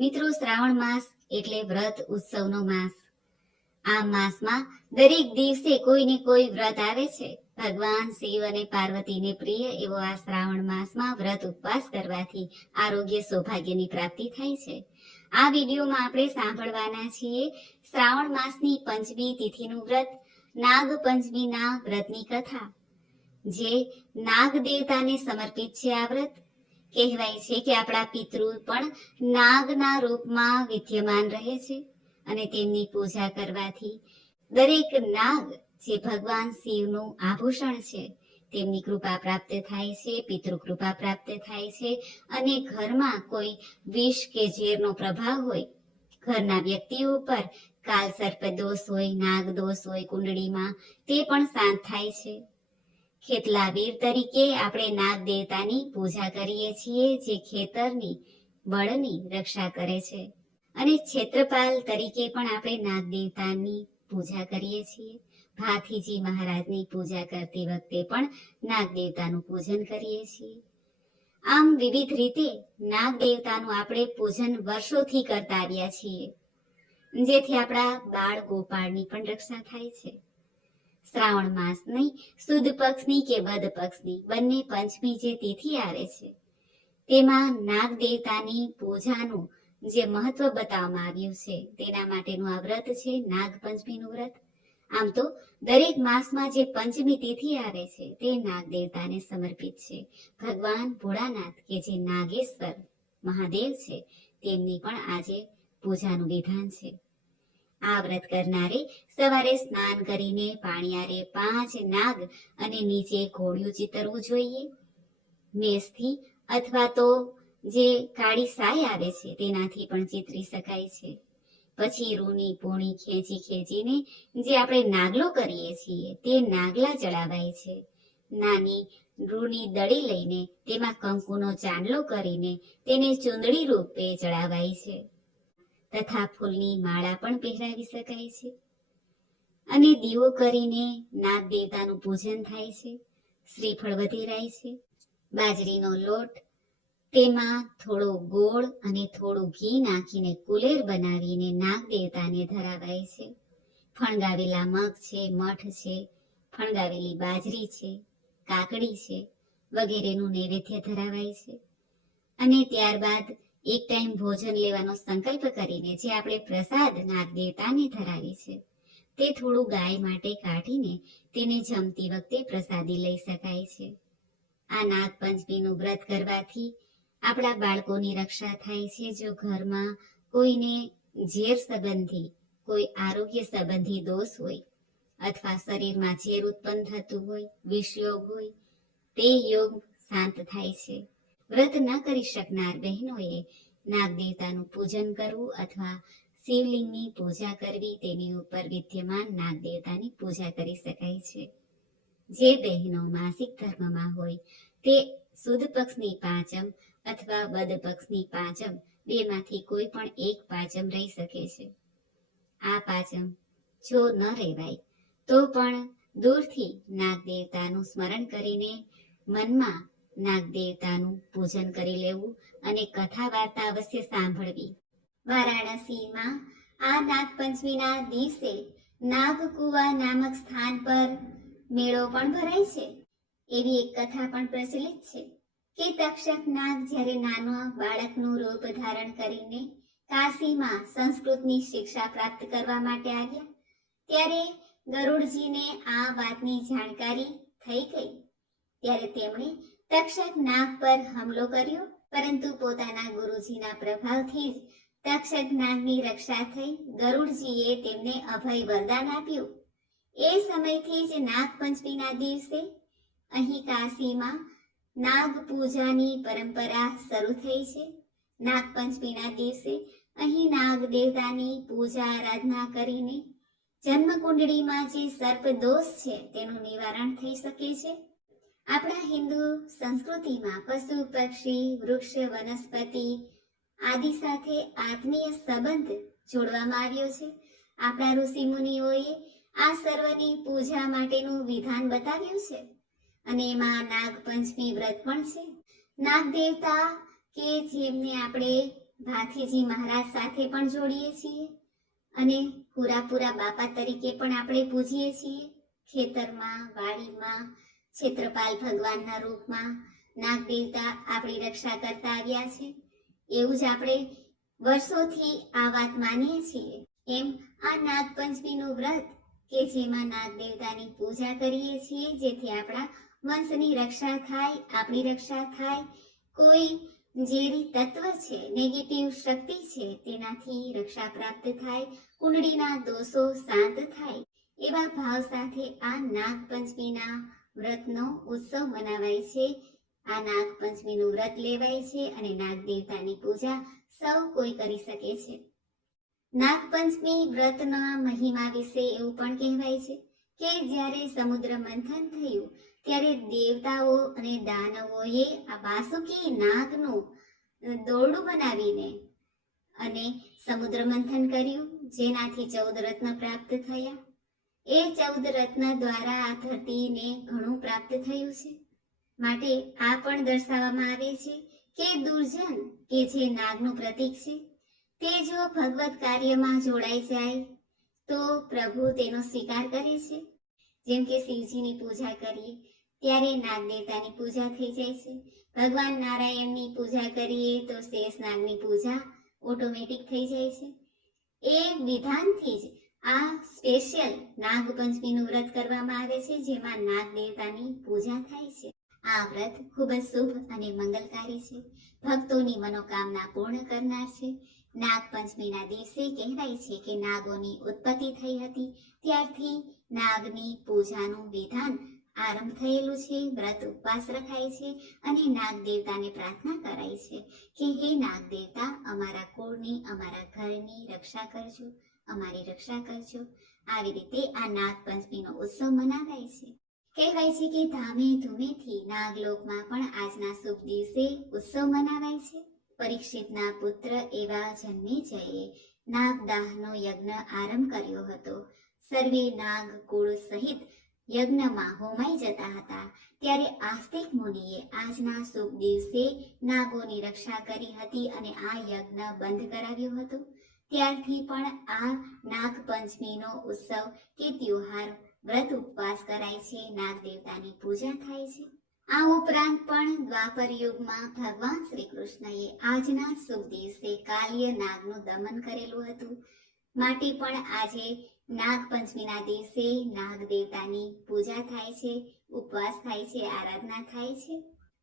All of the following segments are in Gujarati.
મિત્રો, શ્રાવણ માસ એટલે વ્રત ઉત્સવનો માસ. આ માસમાં દરેક દિવસે કોઈ ને કોઈ વ્રત આવે છે. ભગવાન શિવ અને પાર્વતીને પ્રિય એવો આ શ્રાવણ માસમાં વ્રત ઉપવાસ કરવાથી આરોગ્ય સૌભાગ્યની પ્રાપ્તિ થાય છે. આ વિડીયોમાં આપણે સાંભળવાના છીએ શ્રાવણ માસની પંચમી તિથિનું વ્રત, નાગ પંચમીના વ્રતની કથા, જે નાગ દેવતાને સમર્પિત છે. આ વ્રત કહેવાય છે કે આપણા પિતૃ પણ નાગના રૂપમાં વિદ્યમાન રહે છે અને તેમની પૂજા કરવાથી દરેક નાગ જે ભગવાન શિવનું આભૂષણ છે તેમની કૃપા પ્રાપ્ત થાય છે, પિતૃ કૃપા પ્રાપ્ત થાય છે અને ઘરમાં કોઈ વિષ કે ઝેરનો પ્રભાવ હોય, ઘરના વ્યક્તિઓ ઉપર કાલ સર્પ દોષ હોય, નાગ દોષ હોય કુંડળીમાં, તે પણ શાંત થાય છે. ખેતલાવીર તરીકે આપણે નાગ દેવતાની પૂજા કરીએ છીએ, જે ખેતરની બળની રક્ષા કરે છે. અને ક્ષેત્રપાલ તરીકે પણ આપણે નાગ દેવતાની પૂજા કરીએ છીએ. ભાથીજી મહારાજની પૂજા કરતી વખતે પણ નાગ દેવતાનું પૂજન કરીએ છીએ. આમ વિવિધ રીતે નાગ દેવતાનું આપણે પૂજન વર્ષોથી કરતા આવ્યા છીએ, જેથી આપણા બાળ ગોપાળની પણ રક્ષા થાય છે. શ્રાવણ માસની સુદ પક્ષની કે વદ પક્ષની બંને પંચમી જે તિથિ આવે છે, તેમાં નાગ દેવતાની પૂજાનું જે મહત્વ બતાવવામાં આવ્યું છે, તેના માટેનું આ વ્રત છે નાગ પંચમીનું વ્રત. આમ તો દરેક માસમાં જે પંચમી તિથિ આવે છે તે નાગ દેવતાને સમર્પિત છે. ભગવાન ભોળાનાથ કે જે નાગેશ્વર મહાદેવ છે, તેમની પણ આજે પૂજાનું વિધાન છે. આ વ્રત કરનારે સવારે સ્નાન કરીને પાણિયારે 5 નાગ અને નીચે ઘોડિયું ચિતરવું જોઈએ. મેષથી અથવા તો જે કાળી સાય આવે છે તેનાથી પણ ચિતરી શકાય છે. પછી રૂની પોણી ખેંચીને જે આપણે નાગલો કરીએ છીએ તે નાગલા ચડાવાય છે. નાની રૂની દડી લઈને તેમાં કંકુનો ચાંદલો કરીને તેને ચુંદડી રૂપે ચડાવાય છે, તથા ફૂલની માળા પણ પહેરાવી શકાય છે. અને દીવો કરીને નાગ દેવતાનું પૂજન થાય છે. શ્રીફળ વધેરાય છે. બાજરીનો લોટ, તેમાં થોડો ગોળ અને થોડું ઘી નાખીને કુલેર બનાવીને નાગ દેવતાને ધરાવાય છે. ફણગાવેલા મગ છે, મઠ છે, ફણગાવેલી બાજરી છે, કાકડી છે વગેરેનું નૈવેદ્ય ધરાવાય છે. અને ત્યારબાદ એક ટાઈમ ભોજન લેવાનો સંકલ્પ કરીને જે આપણે પ્રસાદ નાગ દેવતાને ધરાવી છે તે થોડું ગાય માટે કાઢીને તેને જમતી વખતે પ્રસાદી લઈ શકાય છે. આ નાગ પંચમીનું વ્રત કરવાથી આપણા બાળકોની રક્ષા થાય છે. જો ઘરમાં કોઈને ઝેર સંબંધી કોઈ આરોગ્ય સંબંધી દોષ હોય અથવા શરીરમાં ઝેર ઉત્પન્ન થતું હોય, વિષયોગ હોય, તે યોગ શાંત થાય છે. વ્રત ન કરી શકનાર બહેનોએ નાગ દેવતાનું પૂજન કરવું અથવા શિવલિંગની પૂજા કરવી, તેની ઉપર વિદ્યમાન નાગ દેવતાની પૂજા કરી શકાય છે. જે બહેનો માસિક ધર્મમાં હોય તે સુદ પક્ષની પાંચમ અથવા વદ પક્ષની પાંચમ બેમાંથી કોઈ પણ એક પાંચમ રહી શકે છે. આ પાંચમ જો ન રહેવાય તો પણ દૂરથી નાગ દેવતાનું સ્મરણ કરીને મનમાં નાગ દેવતાનું પૂજન કરી લેવું અને કથા વાર્તા અવશ્ય સાંભળવી. વારાણસીમાં આ નાગ પંચમીના દિવસે નાગકુવા નામક સ્થાન પર મેળો પણ ભરાય છે. એવી એક કથા પણ પ્રચલિત છે કે તક્ષક નાગ જ્યારે નાના બાળકનું રૂપ ધારણ કરીને કાશીમાં સંસ્કૃતની શિક્ષા પ્રાપ્ત કરવા માટે આવ્યા, ત્યારે ગરુડજીને આ વાતની જાણકારી થઈ ગઈ. ત્યારે તેમણે તક્ષક નાગ પર હુમલો કર્યો, પરંતુ પોતાના ગુરુજીના પ્રભાવથી જ તક્ષક નાગની રક્ષા થઈ. ગરુડજીએ તેમને અભય વરદાન આપ્યું. એ સમયથી જ નાગ પંચમીના દિવસે અહીં કાશીમાં નાગ પૂજાની પરંપરા શરૂ થઈ છે. નાગ પંચમીના દિવસે અહીં નાગ દેવતાની પૂજા આરાધના કરીને જન્મકુંડળીમાં જે સર્પ દોષ છે તેનું નિવારણ થઈ શકે છે. આપણા હિન્દુ સંસ્કૃતિમાં પશુ, પક્ષી, વૃક્ષ, વનસ્પતિ આદિ સાથે આત્મીય સંબંધ જોડવામાં આવ્યો છે. આપણા ઋષિ મુનિઓએ આ સર્વની પૂજા માટેનું વિધાન બતાવ્યું છે અને એમાં નાગ પંચમી વ્રત પણ છે. નાગ દેવતા કે જેમને આપણે ભાથીજી મહારાજ સાથે પણ જોડીએ છીએ અને પૂરા બાપા તરીકે પણ આપણે પૂજીએ છીએ. ખેતરમાં, વાડીમાં ક્ષેત્રપાલ ભગવાનના રૂપમાં નાગ દેવતા આપણી રક્ષા કરતા આવ્યા છે. એવું જ આપણે વર્ષોથી આ વાત માનીએ છીએ. એમ આ નાગપંચમીનું વ્રત કે જેમાં નાગ દેવતાની પૂજા કરીએ છીએ, જેથી આપણા વંશની રક્ષા થાય, આપણી રક્ષા થાય, કોઈ ઝેરી તત્વ છે, નેગેટિવ શક્તિ છે, તેનાથી રક્ષા પ્રાપ્ત થાય, કુંડળીના દોષો શાંત થાય, એવા ભાવ સાથે આ નાગપંચમીના વ્રતનો ઉત્સવ મનાવાય છે. આ નાગપંચમીનું વ્રત લેવાય છે અને નાગ દેવતાની પૂજા સૌ કોઈ કરી શકે છે. નાગપંચમી વ્રતના મહિમા વિશે એવું પણ કહેવાય છે કે જ્યારે સમુદ્ર મંથન થયું ત્યારે દેવતાઓ અને દાનવોએ આ વાસુકી નાગનું દોરડું બનાવીને અને સમુદ્ર મંથન કર્યું, જેનાથી 14 રત્ન પ્રાપ્ત થયા. એ 14 રત્ન દ્વારા આ ધરતીને ઘણું પ્રાપ્ત થયું છે. માટે આ પણ દર્શાવવામાં આવે છે કે દુર્જન કે જે નાગનું પ્રતીક છે, તે જો ભગવત કાર્યમાં જોડાઈ જાય તો પ્રભુ તેનો સ્વીકાર કરે છે. જેમ કે શિવજીની પૂજા કરીએ ત્યારે નાગ દેવતાની પૂજા થઈ જાય છે. ભગવાન નારાયણની પૂજા કરીએ તો શેષ નાગની પૂજા ઓટોમેટિક થઈ જાય છે. એ વિધાનથી જ આ સ્પેશિયલ નાગપંચમીનું વ્રત કરવામાં આવે છે, જેમાં નાગ દેવતાની પૂજા થાય છે. આ વ્રત ખૂબ જ શુભ અને મંગલકારી છે. ભક્તોની મનોકામના પૂર્ણ કરનાર છે. નાગપંચમીના દિવસે કહેવાય છે કે નાગોની ઉત્પત્તિ થઈ હતી, ત્યારથી નાગની પૂજાનું વિધાન આરંભ થયેલું છે. વ્રત ઉપવાસ રખાય છે અને નાગ દેવતાને પ્રાર્થના કરાય છે કે હે નાગ દેવતા, અમારા કુળની, અમારા ઘરની રક્ષા કરજો, અમારી રક્ષા કરજો. આવી રીતે આ નાગપંચમીનો ઉત્સવ મનાવાય છે. કહેવાય છે કે ધામે ધૂમેથી નાગલોકમાં પણ આજના શુભ દિવસે ઉત્સવ મનાવાય છે. પરીક્ષિતના પુત્ર એવા જન્મેજયે નાગદાહનો યજ્ઞ આરંભ કર્યો હતો. સર્વે નાગ કુળ સહિત યજ્ઞમાં હોમાઈ જતા હતા. ત્યારે આસ્તિક મુનિએ આજના શુભ દિવસે નાગોની રક્ષા કરી હતી અને આ યજ્ઞ બંધ કરાવ્યો હતો. ત્યારથી પણ આ નાગપંચમીનો ઉત્સવ કે તહેવાર વ્રત ઉપવાસ કરાય છે, નાગ દેવતાની પૂજા થાય છે. આ ઉપરાંત પણ દ્વાપર યુગમાં ભગવાન શ્રી કૃષ્ણએ આજના શુભ દિવસે કાલ્ય નાગનું દમન કરેલું હતું. માટે પણ આજે નાગપંચમીના દિવસે નાગ દેવતાની પૂજા થાય છે, ઉપવાસ થાય છે, આરાધના થાય છે.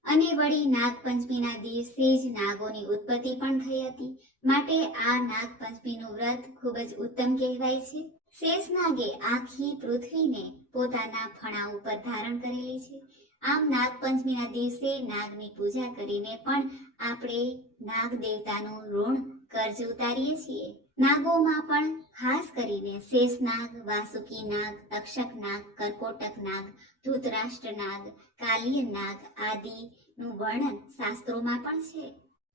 અને વળી નાગપંચમીના દિવસે જ નાગોની ઉત્પત્તિ પણ થઈ હતી. માટે આ નાગપંચમીનું વ્રત ખૂબ જ ઉત્તમ કહેવાય છે. શેષનાગે આખી પૃથ્વીને પોતાના ફણા ઉપર ધારણ કરેલી છે. આમ નાગપંચમીના દિવસે નાગની પૂજા કરીને પણ આપણે નાગ દેવતાનું ઋણ કર્જ ઉતારીએ છીએ. નાગોમાં પણ ખાસ કરીને શેષનાગ, વાસુકી નાગ, તક્ષક નાગ, કર્કોટક નાગ, ધૃતરાષ્ટ્ર નાગ, કાલિય નાગ આદિનું વર્ણન શાસ્ત્રોમાં પણ છે.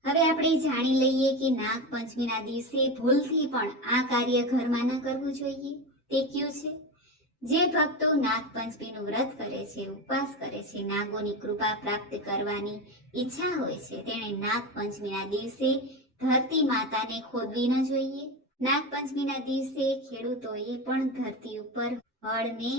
હવે આપણે જાણી લઈએ કે નાગપંચમીના દિવસે ભૂલથી પણ આ કાર્ય ઘરમાં ન કરવું જોઈએ. તે કયું છે? જે ભક્તો નાગપંચમીનું વ્રત કરે છે, ઉપવાસ કરે છે, નાગોની કૃપા પ્રાપ્ત કરવાની ઈચ્છા હોય છે, તેણે નાગપંચમીના દિવસે ધરતી માતાને ખોદવી ન જોઈએ. નાગપંચમીના દિવસે ખેડૂતોએ પણ ધરતી ઉપર હળને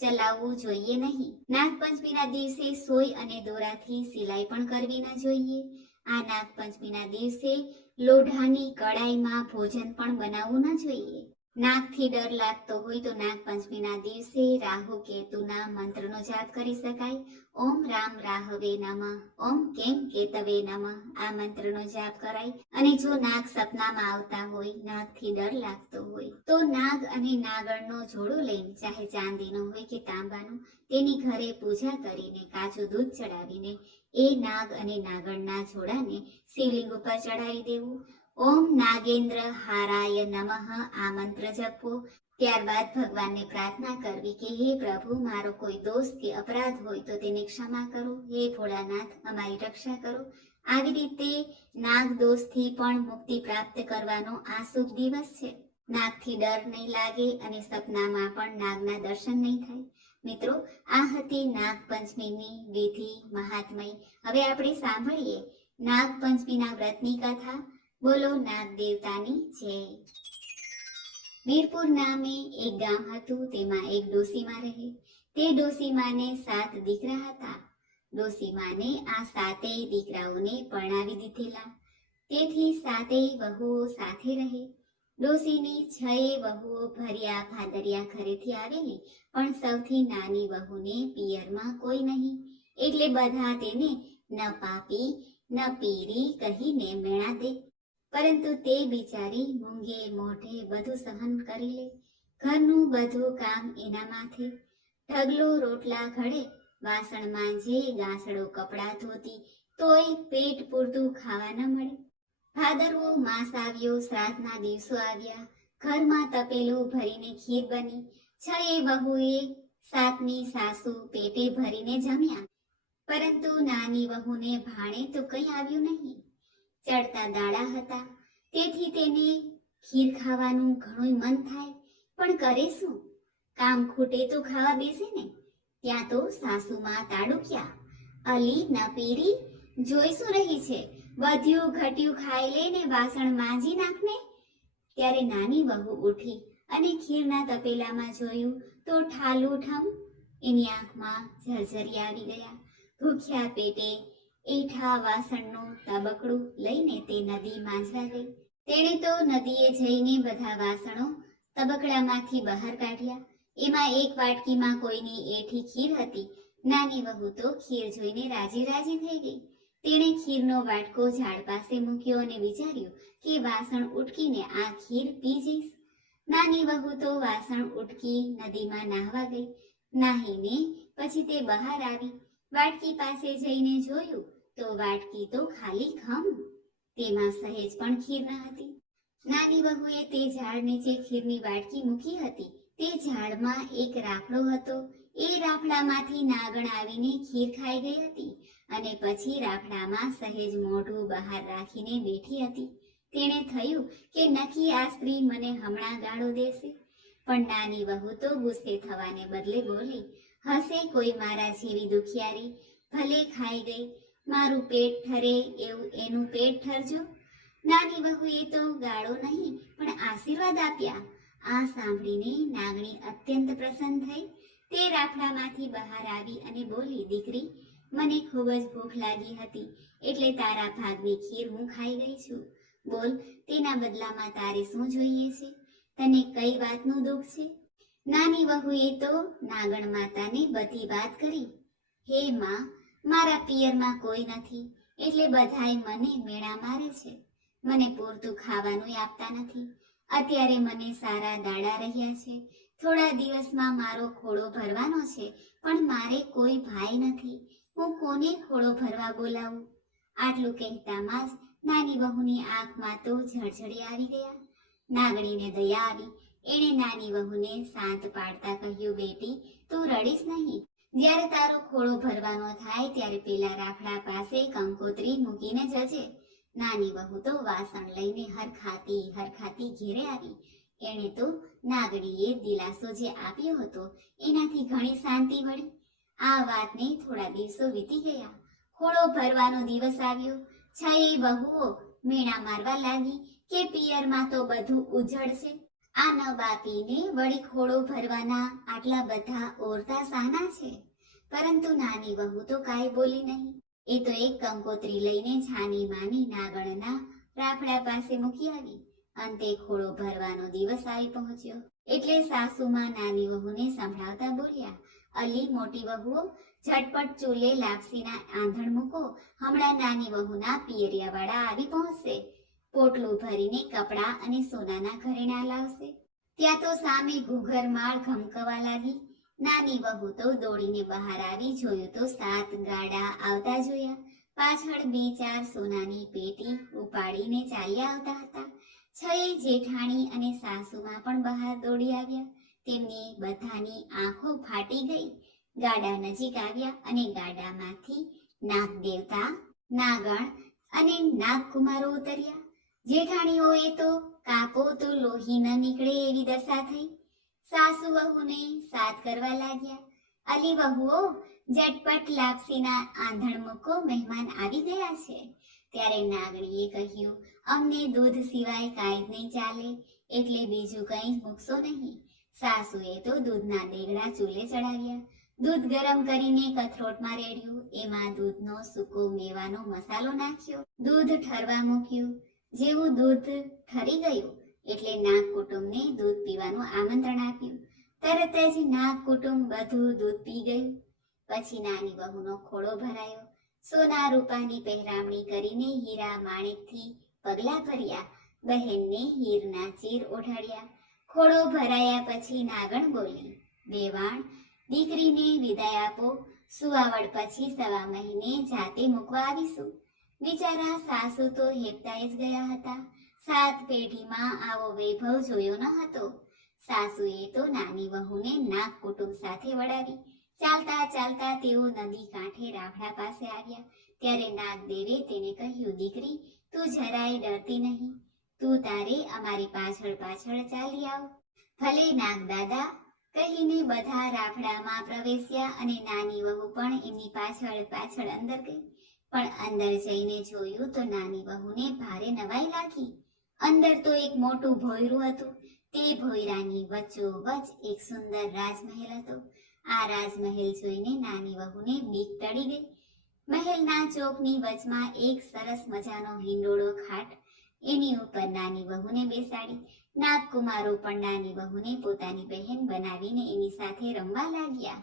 ચલાવવું જોઈએ નહીં. નાગપંચમીના દિવસે સોય અને દોરાથી સિલાઈ પણ કરવી ન જોઈએ. આ નાગપંચમીના દિવસે લોઢાની કડાઈમાં ભોજન પણ બનાવવું ન જોઈએ. નાગથી ડર લાગતો હોય તો નાગપંચમીના દિવસે રાહુ કેતુના મંત્રનો જાપ કરી શકાય. ઓમ રામ રાહવે નમઃ, ઓમ કેમ કેતવે નમઃ આ મંત્રનો જાપ કરાય. અને જો નાગ સપનામાં આવતા હોય, નાગથી ડર લાગતો હોય, તો નાગ અને નાગણનો જોડો લઈને, ચાહે ચાંદીનો હોય કે તાંબાનો, તેની ઘરે પૂજા કરીને કાચું દૂધ ચડાવીને એ નાગ અને નાગણના જોડાને શિવલિંગ ઉપર ચડાવી દેવું. ઓમ નાગેન્દ્ર હારાય નમઃ આ મંત્ર જપવો. ત્યારબાદ ભગવાનને પ્રાર્થના કરવી કે હે પ્રભુ, મારો કોઈ દોષ કે અપરાધ હોય તો તેને ક્ષમા કરો. હે ભોળાનાથ, અમારી રક્ષા કરો. આવી રીતે નાગ દોષથી પણ મુક્તિ પ્રાપ્ત કરવાનો આ શુભ દિવસ છે. નાગથી ડર નહીં લાગે અને સપનામાં પણ નાગના દર્શન નહીં થાય. મિત્રો, આ હતી નાગપંચમીની વિધિ મહાત્મય. હવે આપણે સાંભળીએ નાગપંચમીના વ્રતની કથા. બોલો નાગ દેવતાની જય. વીરપુર નામે એક ગામ હતું. તેમાં એક ડોસીમા રહે. તે ડોસીમાને 7 દીકરા હતા. ડોસીમાને આ 7 દીકરાઓને પરણાવી દીધેલા. તેથી 7 વહુઓ સાથે રહે. ડોસીની 6 વહુઓ ભર્યા ભાદરિયા ઘરેથી આવેલી, પણ સૌથી નાની વહુને પિયરમાં કોઈ નહીં, એટલે બધા તેને ન પાપી ન પીરી કહીને મેણા દે. પરંતુ તે બિચારી મૂંગે મોઢે બધું સહન કરી લે. ઘરનું બધું કામ એના માથે. ઢગલો રોટલા ઘડે, વાસણ માંજે, ગાસડો કપડાં ધોતી, તોય પેટ પૂરતું ખાવા ન મળે. ભાદરવો માસ આવ્યો, શ્રાદ્ધના દિવસો આવ્યા. ઘરમાં તપેલું ભરીને ખીર બની. 6 વહુએ 7મી સાસુ પેટે ભરીને જમ્યા, પરંતુ નાની વહુને ભાણે તો કંઈ આવ્યું નહીં. ચડતા દાડા હતા, તેથી તેને ખીર ખાવાનું ઘણું મન થાય, પણ કરે શું? કામ ખૂટે તો ખાવા બેસે ને. ત્યાં તો સાસુમાં તાડુક્યા. અલી ન પીરી, જોઈ શું રહી છે? બધ્યું ઘટ્યું ખાઈ લે ને વાસણ માંજી નાખને. ત્યારે નાની વહુ ઉઠી અને ખીરના તપેલામાં જોયું તો ઠાલુઠમ. એની આંખમાં ઝરઝરી આવી ગયા. ભૂખ્યા પેટે એઠા વાસણનું તબકડું લઈને તે નદી માંજવા ગઈ. તેણે તો નદીએ જઈને બધા વાસણો તબકડામાંથી બહાર કાઢ્યા. એમાં એક વાટકીમાં કોઈની એઠી ખીર હતી. નાની વહુ તો ખીર જોઈને રાજી રાજી થઈ ગઈ. તેણે ખીરનો વાટકો ઝાડ પાસે મૂક્યો અને વિચાર્યું કે વાસણ ઉટકીને આ ખીર પી જઈશ. નાની વહુ તો વાસણ ઉટકી નદીમાં નાહવા ગઈ. નાહીને પછી તે બહાર આવી. વાટકી પાસે જઈને જોયું તો વાટકી તો ખાલી ખમ. તેમાં સહેજ પણ ખીર ન હતી. નાની વહુએ તે ઝાડ નીચે ખીરની વાટકી મૂકી હતી. તે ઝાડમાં એક રાફડો હતો. એ રાફડામાંથી નાગણ આવીને ખીર ખાઈ ગઈ હતી અને પછી રાફડામાં સહેજ મોઢું બહાર રાખીને બેઠી હતી. તેણે થયું કે નક્કી આ સ્ત્રી મને હમણાં ગાળો દેશે. પણ નાની વહુ તો ગુસ્સે થવાને બદલે બોલી, હશે કોઈ મારા જેવી દુખિયારી, ભલે ખાઈ ગઈ, મારું પેટ ઠરે એવું એનું પેટ ઠરજો. નાની વહુએ તો ગાળો નહીં પણ આશીર્વાદ આપ્યા. આ સાંભળીને નાગણી અત્યંત પ્રસન્ન થઈ. તે રાફડામાંથી બહાર આવી અને બોલી, દીકરી, મને ખૂબ જ ભૂખ લાગી હતી, એટલે તારા ભાગની ખીર હું ખાઈ ગઈ છું. બોલ, તેના બદલામાં તારે શું જોઈએ છે? તને કઈ વાતનું દુઃખ છે? નાની વહુએ તો નાગણ માતાને બધી વાત કરી. હે માં, મારા પિયરમાં કોઈ નથી, એટલે બધાય મને મેણા મારે છે. મને પૂરતું ખાવાનું આપતા નથી. અત્યારે મને સારા દાડા રહ્યા છે. થોડા દિવસમાં મારો ખોળો ભરવાનો છે, પણ મારે કોઈ ભાઈ નથી. હું કોને ખોળો ભરવા બોલાવું? આટલું કહેતામાં જ નાની વહુની આંખમાં તો ઝળઝળી આવી ગયા. નાગણીને દયા આવી. એણે નાની વહુને શાંત પાડતા કહ્યું, બેટી, તું રડીશ નહીં. જ્યારે તારો ખોળો ભરવાનો થાય ત્યારે પેલા રાફડા પાસે કંકોત્રી મૂકીને જજે. નાની વહુ તો વાસણ લઈને હરખાતી ઘેરે આવી. એણે તો નાગણીએ દિલાસો જે આપ્યો હતો એનાથી ઘણી શાંતિ મળી. આ વાતને થોડા દિવસો વીતી ગયા. ખોળો ભરવાનો દિવસ આવ્યો. 6 વહુઓ મેણા મારવા લાગી કે પિયરમાં તો બધું ઉજળ છે. આ ન બાપીને વળી ખોળો ભરવાના આટલા બધા ઓરતા સાના છે? પરંતુ નાની વહુ તો કાંઈ બોલી નહીં. એ તો એક કંકોત્રી લઈને છાની માની નાગણના રાફડા પાસે મૂકી આવી. અંતે ખોળો ભરવાનો દિવસ આવી પહોંચ્યો. એટલે સાસુમાં નાની વહુને સંભળાવતા બોલ્યા, અલી મોટી વહુઓ, ઝટપટ ચૂલે લાપસીના આંધણ મૂકો. હમણાં નાની વહુના પિયરિયાવાળા આવી પહોંચશે. પોટલું ભરીને કપડાં અને સોનાના ઘરેણાં લાવશે. ત્યાં તો સામે ઘૂઘરમાળ ઘમકવા લાગી. નાની વહુ તો દોડીને બહાર આવી. જોયું તો 7 ગાડા આવતા જોયા. પાછળ 2-4 સોનાની પેટી ઉપાડીને ચાલ્યા આવતા હતા. 6 જેઠાણી અને સાસુમાં પણ બહાર દોડી આવ્યા. તેમની બધાની આંખો ફાટી ગઈ. ગાડા નજીક આવ્યા અને ગાડામાંથી નાગ દેવતા, નાગણ અને નાગકુમારો ઉતર્યા. જેઠાણીઓએ તો કાપો તો લોહી ન નીકળે એવી દશા થઈ. સાસુ વહુને સાથ કરવા લાગ્યા. અલી વહુઓ, ઝટપટ લાપસીના આંધણ મૂકો, મહેમાન આવી ગયા છે. ત્યારે નાગણીએ કહ્યું, અમને દૂધ સિવાય કાંઈ જ નહીં ચાલે, એટલે બીજું કંઈ મૂકશો નહીં. સાસુએ તો દૂધના દેગડા ચૂલે ચડાવ્યા. દૂધ ગરમ કરીને કથરોટમાં રેડ્યું. એમાં દૂધનો સૂકો મેવાનો મસાલો નાખ્યો. દૂધ ઠરવા મૂક્યું. જેવું દૂધ ઠરી ગયું એટલે નાગ કુટુંબને દૂધ પીવાનું આમંત્રણ આપ્યું. તરત જ નાગ કુટુંબ બધું દૂધ પી ગયું. પછી નાની વહુનો ખોળો ભરાયો. સોના રૂપાની પહેરામણી કરીને હીરા માણેકથી પગલા ભર્યા. બહેનને હીરના ચીર ઓઢાડ્યા. ખોળો ભરાયા પછી નાગણ બોલી, વેવાણ, દીકરીને વિદાય આપો. સુવાવડ પછી 1.25 મહિને જાતે મૂકવા આવીશું. બિચારા સાસુ તો હેપતાઈ જ ગયા હતા. 7 પેઢીમાં આવો વૈભવ જોયો ન હતો. સાસુએ તો નાની વહુને નાગ કુટુંબ સાથે વડાવી. ચાલતા ચાલતા તેઓ નદી કાંઠે રાફડા પાસે આવ્યા. ત્યારે નાગદેવે તેને કહ્યું, દીકરી, તું જરાય ડરતી નહીં. તું તારે અમારી પાછળ પાછળ ચાલી આવ. ભલે નાગદાદા કહીને બધા રાફડામાં પ્રવેશ્યા અને નાની વહુ પણ એમની પાછળ પાછળ અંદર ગઈ. પણ અંદર જઈને જોયું તો નાની વહુને ભારે નવાઈ લાગી. અંદર તો એક મોટું ભોંયરું હતું. તે ભોંયરાની વચ્ચોવચ એક સુંદર રાજમહેલ હતો. આ રાજમહેલ જોઈને નાની વહુને બીક ટળી ગઈ. મહેલના ચોકની વચમાં એક સરસ મજાનો હિંડોળો ખાટ. એની ઉપર નાની વહુને બેસાડી. નાગકુમારો પણ નાની વહુને પોતાની બહેન બનાવીને એની સાથે રમવા લાગ્યા.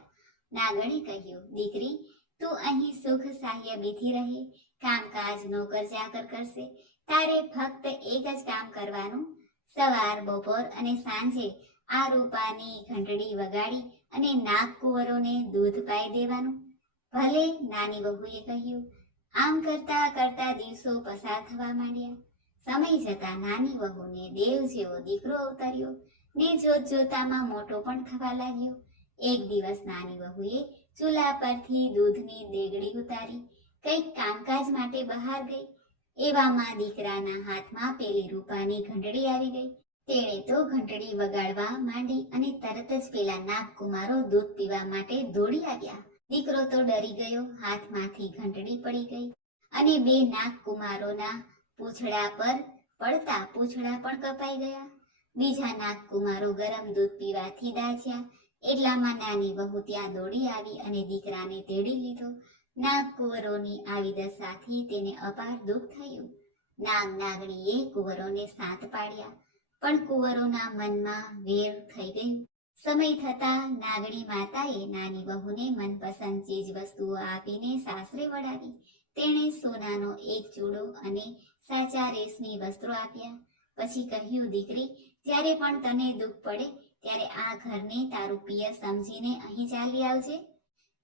નાગણે કહ્યું, દીકરી, તું અહીં સુખ સાહ્યબીથી રહે. કામકાજ નોકર ચાકર કરશે. તારે ફક્ત એક જ કામ કરવાનું. સવાર, બપોર અને સાંજે આ રૂપાની ઘંટડી વગાડી અને નાગકુંવરોને દૂધ પાઈ દેવાનું. ભલે, નાની વહુએ કહ્યું. આમ કરતા કરતા દિવસો પસાર થવા માંડ્યા. સમય જતા નાની વહુને દેવ જેવો દીકરો અવતર્યો ને જોત જોતામાં મોટો પણ થવા લાગ્યો. એક દિવસ નાની વહુએ ચૂલા પરથી દૂધની દેગડી ઉતારી કંઈક કામકાજ માટે બહાર ગઈ. એવામાં દીકરાના હાથમાં પેલી રૂપાની ઘંટડી આવી ગઈ. તેણે તો ઘંટડી વગાડવા માંડી અને તરત જ પેલા નાગકુમારો દૂધ પીવા માટે દોડી આવ્યા. દીકરો તો ડરી ગયો. હાથમાંથી ઘંટડી પડી ગઈ અને 2 નાગકુમારોના પૂંછડા પર પડતા પૂંછડા પણ કપાઈ ગયા. બીજા નાગકુમારો ગરમ દૂધ પીવાથી દાઝ્યા. એટલામાં નાની વહુ ત્યાં દોડી આવી અને દીકરાને તેડી લીધો. નાગકુંવરોની આવી દશાથી તેને અપાર દુઃખ થયું. નાગણીએ કુંવરોને સાત પાડ્યા, પણ કુંવરોના મનમાં વેર થઈ ગયું. સમય થતા નાગણી માતાએ નાની વહુને મનપસંદ ચીજ વસ્તુઓ આપીને સાસરે વડાવી. તેણે સોનાનો એક ચૂડો અને સાચા રેશમી વસ્ત્રો આપ્યા. પછી કહ્યું, દીકરી, જ્યારે પણ તને દુઃખ પડે ત્યારે આ ઘરને તારું પિયર સમજીને અહીં ચાલી આવજે.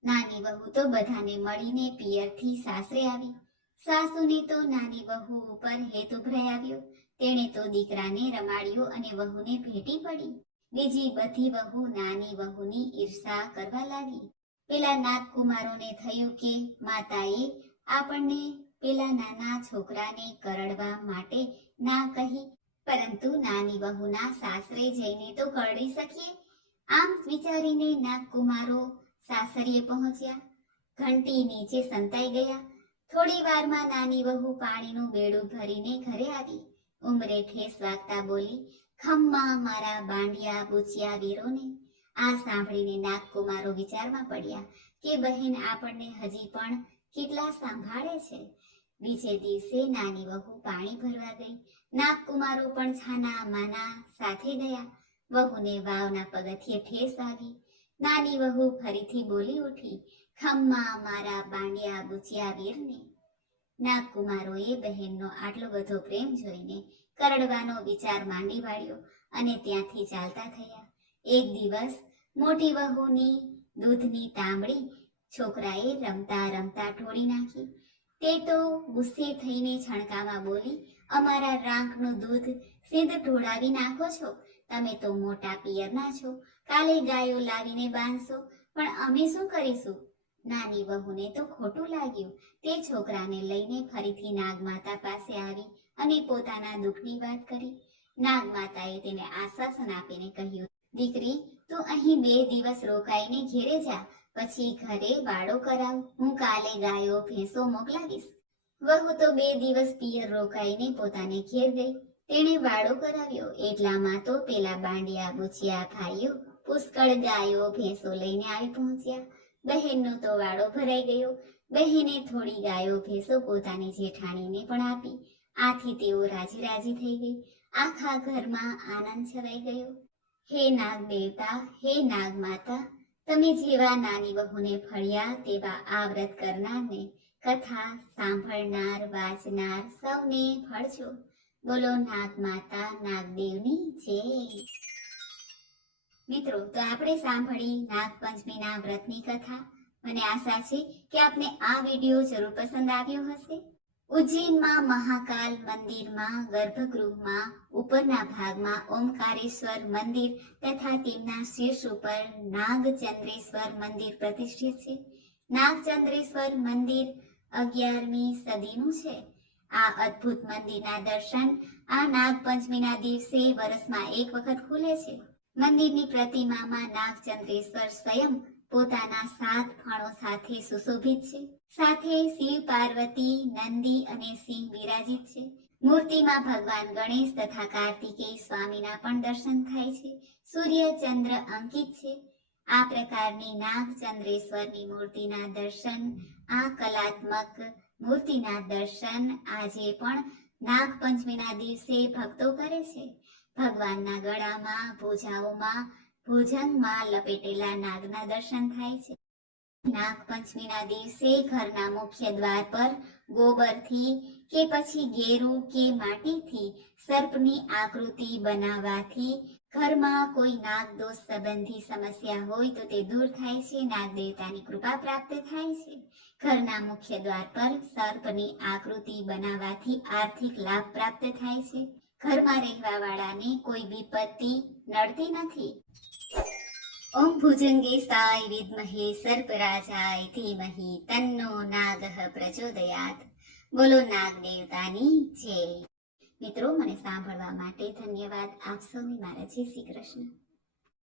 નાની વહુ તો બધાને મળીને પિયરથી સાસરે આવી. સાસુને તો નાની વહુ ઉપર હેત ઉભરાઈ આવ્યો. તેણે તો દીકરાને રમાડ્યો અને વહુને ભેટી પડી. બીજી બધી વહુ નાની વહુની ઈર્ષા કરવા લાગી. પેલા નાગકુમારોને થયું કે માતાએ આપણને પેલા નાના છોકરાને કરડવા માટે ના કહી, પરંતુ નાની વહુના સાસરે જઈને તો કરડી શકીએ. આમ વિચારીને નાગકુમારો સાસરીએ પહોંચ્યા. ઘંટી નીચે સંતાઈ ગયા. થોડી વારમાં નાની વહુ પાણીનું બેડું ભરીને ઘરે આવી. ઉંમરે ઠેસ વાગતા બોલી, ખમ્મા મારા બાંડિયા બુચિયા વીરોને. આ સાંભળીને નાગકુમારો વિચારમાં પડ્યા કે બહેન આપણને હજી પણ કેટલા સંભાળે છે. બીજે દિવસે નાની વહુ પાણી ભરવા ગઈ. નાગકુમારો પણ છાના માના સાથે ગયા. વહુને વાવના પગથિયે ઠેસ આવી. નાની વહુ ફરીથી બોલી ઉઠી, ખમ્મા મારા બાંડિયા બુચિયા વીરને. નાગકુમારોએ બહેનનો આટલો બધો પ્રેમ જોઈને કરડવાનો વિચાર માંડી વાળ્યો અને ત્યાંથી ચાલતા થયા. એક દિવસ મોટી વહુની દૂધની તાંબડી છોકરાએ રમતા રમતા ઢોળી નાખી. તે તો ગુસ્સે થઈને છણકામાં બોલી, અમારા રાંકનું દૂધ સીધ ઢોળાવી નાખો છો. તમે તો મોટા પિયરના છો. કાલે ગાયો લાવીને બાંધશો, પણ અમે શું કરીશું? નાની વહુને તો ખોટું લાગ્યું. તે છોકરાને લઈને ફરીથી નાગમાતા પાસે આવી અને પોતાના દુઃખની વાત કરી. નાગમાતાએ તેને આશ્વાસન આપીને કહ્યું, દીકરી, તું અહીં 2 દિવસ રોકાઈને ઘેરે જા, પછી ઘરે વાડો કરાવ. હું કાલે ગાયો ભેંસો મોકલાવીશ. વહુ તો 2 દિવસ પિયર રોકાઈને પોતાને ઘેર ગઈ. તેણે વાડો કરાવ્યો એટલામાં તો પેલા બાંડિયા બુચિયા ભાઈઓ પુષ્કળ ગાયો ભેંસો લઈને આવી પહોંચ્યા. બહેનનો તો વાડો ભરાઈ ગયો. બહેને થોડી ગાયો ભેંસો પોતાની જેઠાણીને પણ આપી. આથી તેઓ રાજી રાજી થઈ ગઈ. આખા ઘરમાં આનંદ છવાઈ ગયો. હે નાગ દેવતા, હે નાગ માતા, તમે જેવા નાની વહુને ફળ્યા તેવા આ વ્રત કરનારને, કથા સાંભળનાર વાંચનાર સૌને ફળજો. બોલો નાગ માતા નાગદેવની જય. મિત્રો, તો આપણે સાંભળી નાગપંચમીના વ્રતની કથા. મને આશા છે કે આપને આ વિડીયો જરૂર પસંદ આવ્યો હશે. ઉજ્જૈનમાં મહાકાલ મંદિરમાં ગર્ભગૃહમાં ઉપરના ભાગમાં ઓમકારેશ્વર મંદિર તથા તેમના શીર્ષ ઉપર નાગચંદ્રેશ્વર મંદિર પ્રતિષ્ઠિત છે. નાગચંદ્રેશ્વર મંદિર 11મી સદીનું છે. આ અદ્ભુત મંદિરના દર્શન આ નાગપંચમીના દિવસે વર્ષમાં એક વખત ખુલે છે. મંદિરની પ્રતિમામાં નાગચંદ્રેશ્વર સ્વયં પોતાના 7 ફણો સાથે સુશોભિત છે. સાથે શિવ પાર્વતી નંદી અને સિંહ બિરાજિત છે. મૂર્તિમાં ભગવાન ગણેશ તથા કાર્તિકેય સ્વામીના પણ દર્શન થાય છે. સૂર્ય ચંદ્ર અંકિત છે. આ પ્રકારની નાગચંદ્રેશ્વરની મૂર્તિના દર્શન, આ કલાત્મક મૂર્તિના દર્શન આજે પણ નાગપંચમીના દિવસે ભક્તો કરે છે. ભગવાનના ગળામાં ભુજાઓમાં ભુજંગમાં લપેટેલા નાગના દર્શન થાય છે. નાગપંચમીના દિવસે ઘરના મુખ્ય દ્વાર પર ગોબરથી કે પછી ગેરુ કે માટીથી સર્પની આકૃતિ બનાવવાથી ઘરમાં કોઈ નાગદોષ સંબંધી સમસ્યા હોય તો તે દૂર થાય છે. નાગદેવતાની કૃપા પ્રાપ્ત થાય છે. ઘરના મુખ્ય દ્વાર પર સર્પની આકૃતિ બનાવવાથી આર્થિક લાભ પ્રાપ્ત થાય છે. ઘરમાં રહેવા વાળાને કોઈ વિપત્તિ નડતી નથી. ઓમ ભુજંગેશાય વિદ્મહે સર્પરાજાય ધીમહિ તન્નો નાગઃ પ્રચોદયાત. બોલો નાગ દેવતાની જય. મિત્રો, મને સાંભળવા માટે ધન્યવાદ. આપ સૌને મારા જય શ્રી કૃષ્ણ.